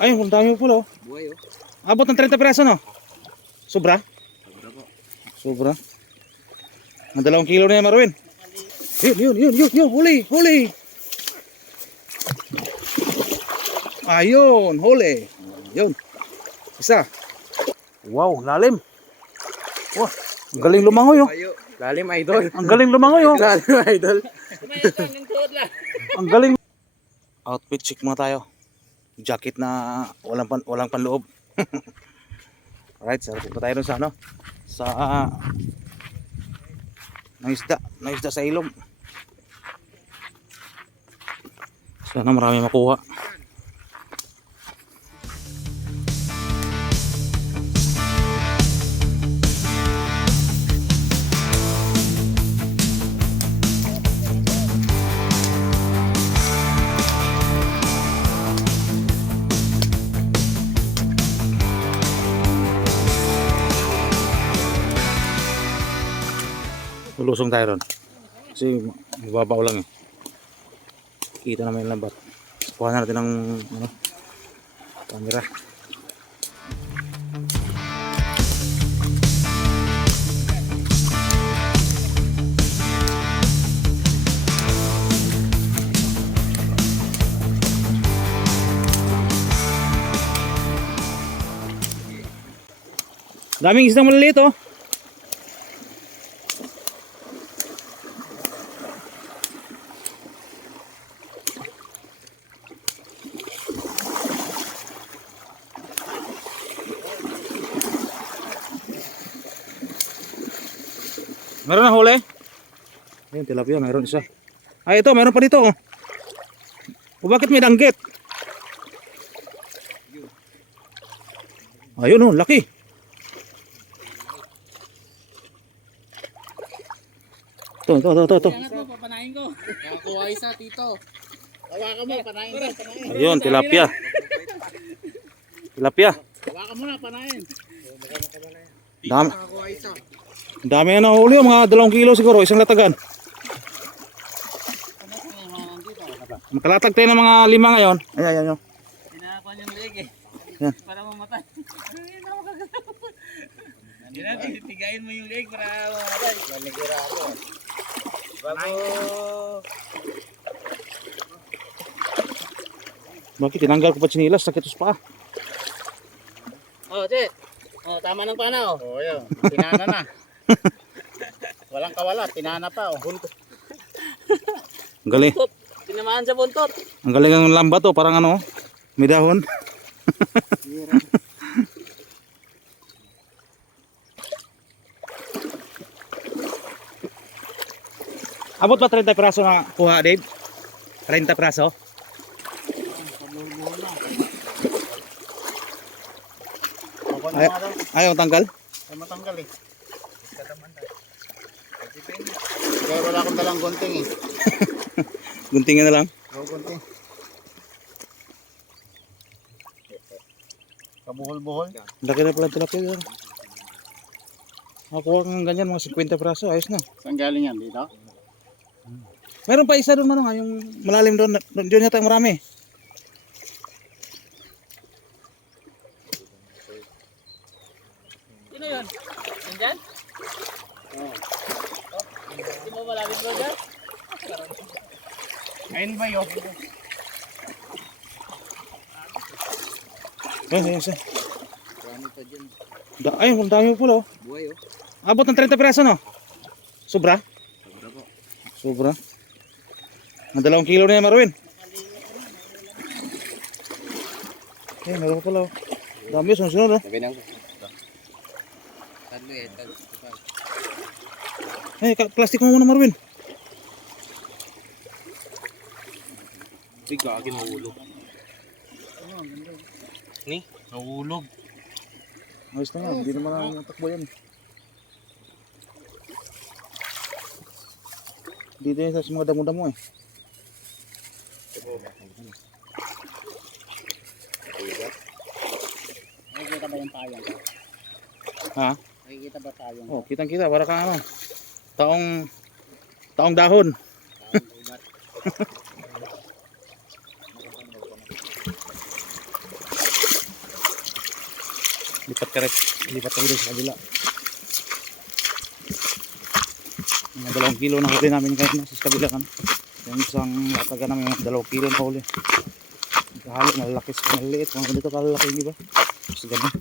Ay, ang dami po oh. Buhay oh. Abot ng 30 piraso no? Sobra? Sobra po. Sobra. Ang dalawang kilo na yan, Marwin. Yun, yun, yun, yun, yun, huli, huli. Ayun, huli. Yun. Isa. Wow, lalim. Wah, ang galing lumangoy oh. Lalim idol. Ang galing lumangoy oh. Lalim idol. Ang galing. Outfit check muna tayo. Jacket na walang pan walang panloob. Alright, so punta tayo sa ano? Sa naisda, naisda sa ilog. Sana marami makuha. Lulusong tayo ron. Kasi mababaw lang eh. Kita naman yung lambat. Kuha na natin ng ano, camera. Daming isdang maliliit oh. Meron na huli? Ayun, tilapia, meron isa. Ay, ito, meron pa dito. Oh. O bakit may danggit? Ayun, oh, laki. Ito, ito, ito, ito, ito. Angat mo, papanahin ko. Nakakuha isa, tito. Hawakan mo, panahin ko, panahin. Ayun, tilapia. Tilapia. Hawakan mo na, panahin. Dami, dami na nahuli, oh, mga dalawang kilo siguro, isang latagan. Makalatag tayo ng mga lima ngayon. Ayan, ayan, ayan. Pinakakuha yung leg eh. Yan. Para mamatay. Hindi na makagalaw. Hindi na, titigayin mo yung leg para mamatay. Galigurado. Bago... Bakit tinanggal ko pa chinilas, sakit sa paa. Oh, che. Oh, tama ng pana oh. Oh, yun. Tinana na. Walang kawala, tinana pa oh. Galing. Tinamaan sa buntot. Ang galing ang lambat to, parang ano, may dahon. Abot ba 30 piraso na kuha, Dave? 30 piraso? Ay, ayaw tanggal? Ay matanggal eh. Kaya wala akong dalang gunting eh. Guntingin na lang. Oo, gunting. Kabuhol-buhol. Laki na pala tilapia dyan. Makuha kang ganyan, mga 50 piraso, ayos na. Saan galing yan? Dito? Meron pa isa doon manong, ah, yung malalim doon, doon doon yata yung marami. Sino yun? Nandyan? Oo. Hindi mo malapit ba dyan? Ayun ba yun? Ayun, ayun, ayun. Da, ayun, ang dami po pala oh. Buhay oh. Abot ng 30 piraso no? Sobra? Sobra po. Sobra. Ang dalawang kilo na yan, Marwin. Ayun, meron pa pala oh. Dami yun, sunod oh. Sabi nang Tadlo eh, tadlo. Ay, ka- plastic mo muna, Marwin. Uy, gagi mahulog. Ni, nahulog. Ayos na nga, hindi naman ang takbo yan. Dito yan sa mga damo-damo eh. Nakikita ba yung payang? Ha? Nakikita ba tayong? Oh, kitang kita para kang ano. Taong taong dahon. Tayong ugat. Lipat ka rin. Lipat kami doon sa kabila. Mga dalawang kilo na huli namin kahit na sa kabila kan. Yung isang lataga namin mga dalawang kilo na huli. Kahalo, malalaki sa maliliit. Mga ganito kalalaki yung iba. Mas ganun.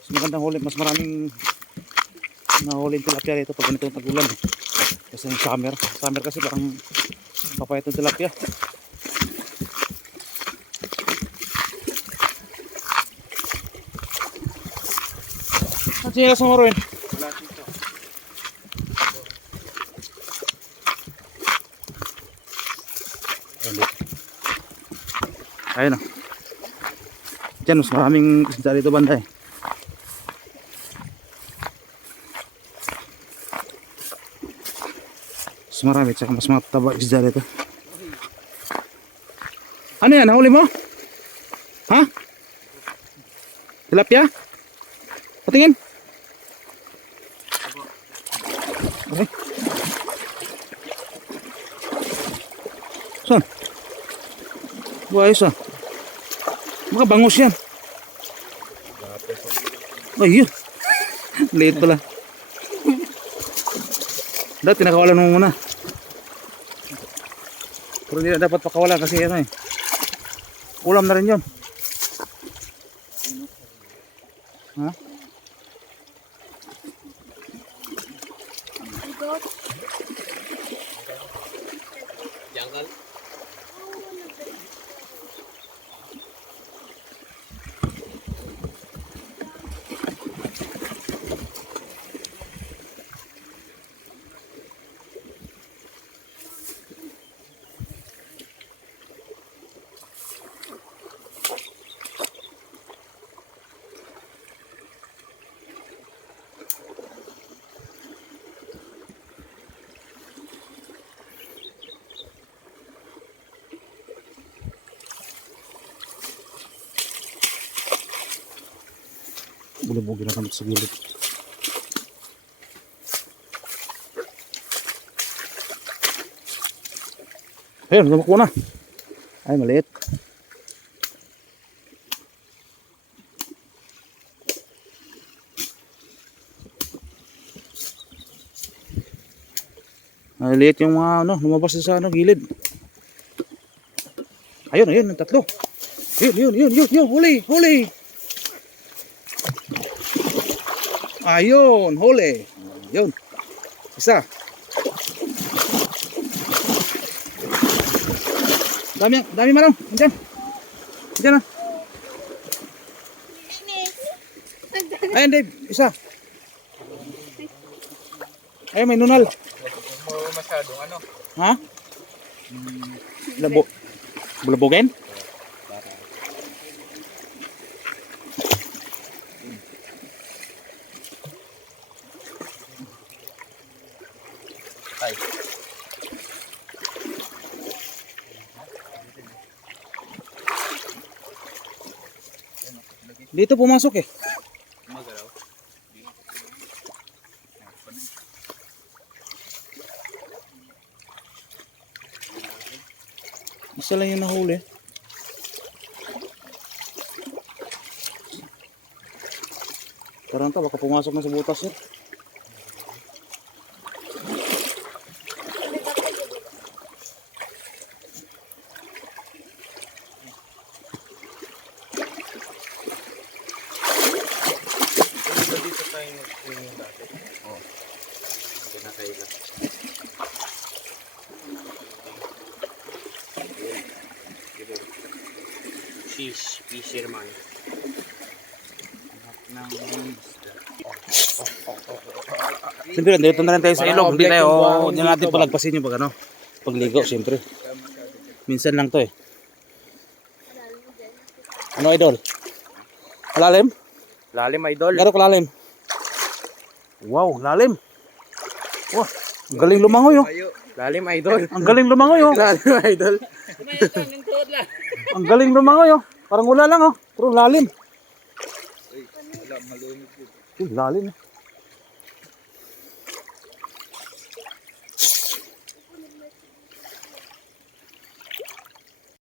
Mas magandang huli. Mas maraming nahuli yung tilapia dito pag ganito ang tagulan. Eh. Kasi yung summer. Summer kasi parang papayat yung tilapia. Sinas mo rin. Ayun na. Diyan, mas maraming isda dito banda eh. Mas marami, tsaka mas mataba isda dito. Ano yan? Nahuli mo? Ha? Tilapia? Patingin. Okay. Saan? Buhay sa. Baka bangus yan. Ay, yun. Liit pala. Dati nakawalan mo muna. Pero hindi na dapat pakawalan kasi ano eh. Ulam na rin yun. Ha? Rose Bulabugin na kami sa gilid. Ayun, namak mo na. Ay, maliit. Maliit yung mga ano, lumabas sa ano, gilid. Ayun, ayun, tatlo. Yun, yun, yun, yun, yun, huli, huli. Ayun, huli. Yun. Isa. Dami, dami marong. Diyan. Diyan na. Ayun, Dave. Isa. Ayun, may nunal. Masyadong ano. Ha? Labo. Bulabugin? Dito pumasok eh. Magalaw. Isa lang yung nahuli. Taranta, baka pumasok na sa butas yun. Tayo yung dati. Oo. Hindi na kayo lang. Fish, fisherman. Hanap ng. Siyempre, dito na rin tayo sa ilog. Hindi tayo, hindi natin palagpasin yung pag ano, pagligo, siyempre. Minsan lang to eh. Ano idol? Malalim? Lalim idol. Garo kalalim? Wow, lalim. Wah, ang galing lumangoy oh. Lalim idol. Ang galing lumangoy oh. Lalim idol. Ang galing lumangoy oh. Parang wala lang oh. Pero lalim. Uy, lalim. eh.